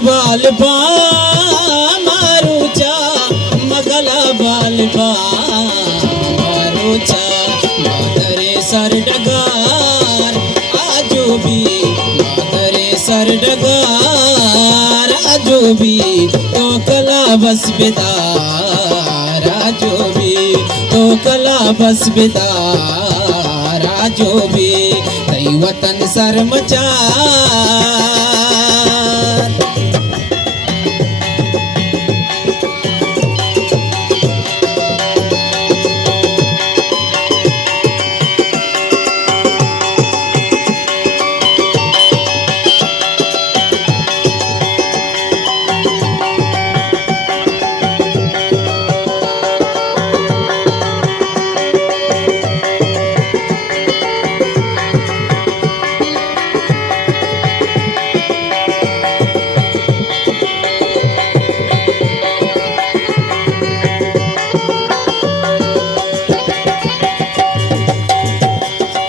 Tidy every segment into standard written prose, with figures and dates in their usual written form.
बालपा मारूचा मगला बालपा मारूचा मातरे सर डगार आजो भी मातरे सर डगार आजो भी तो कला बस बेदार आजो भी तो कला बस बेदार आजो भी तई वतन सर मचार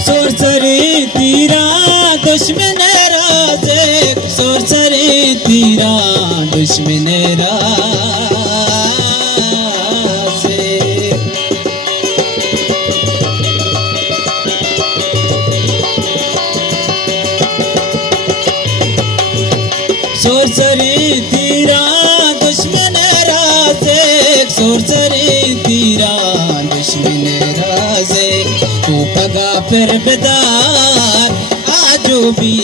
सोरसरी तीरा दुश्मन राजे सोरसरी तीरा दुश्मन राजे सोरसरी तीरा दुश्मन राजे सोरसरी तीरा दुश्मन राजे तो पगा फिर बेदार आजो भी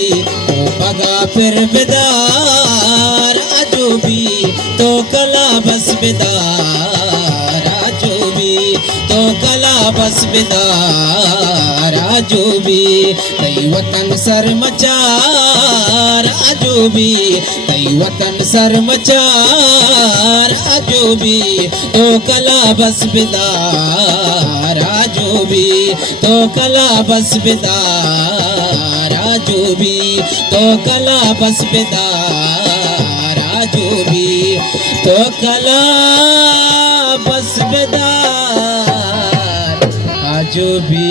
तो पगा फिर बेदार आजो भी तो कला बस बेदार आजो भी तो कला बस बेदार आजो भी तई वतन सर मचार आजो भी तई वतन सर मचार आजो भी तो कला बस बेदार आजो भी तो कला बस बेदार आजो भी तो कला बस बेदार आजो भी तो कला बस बेदार आजो भी।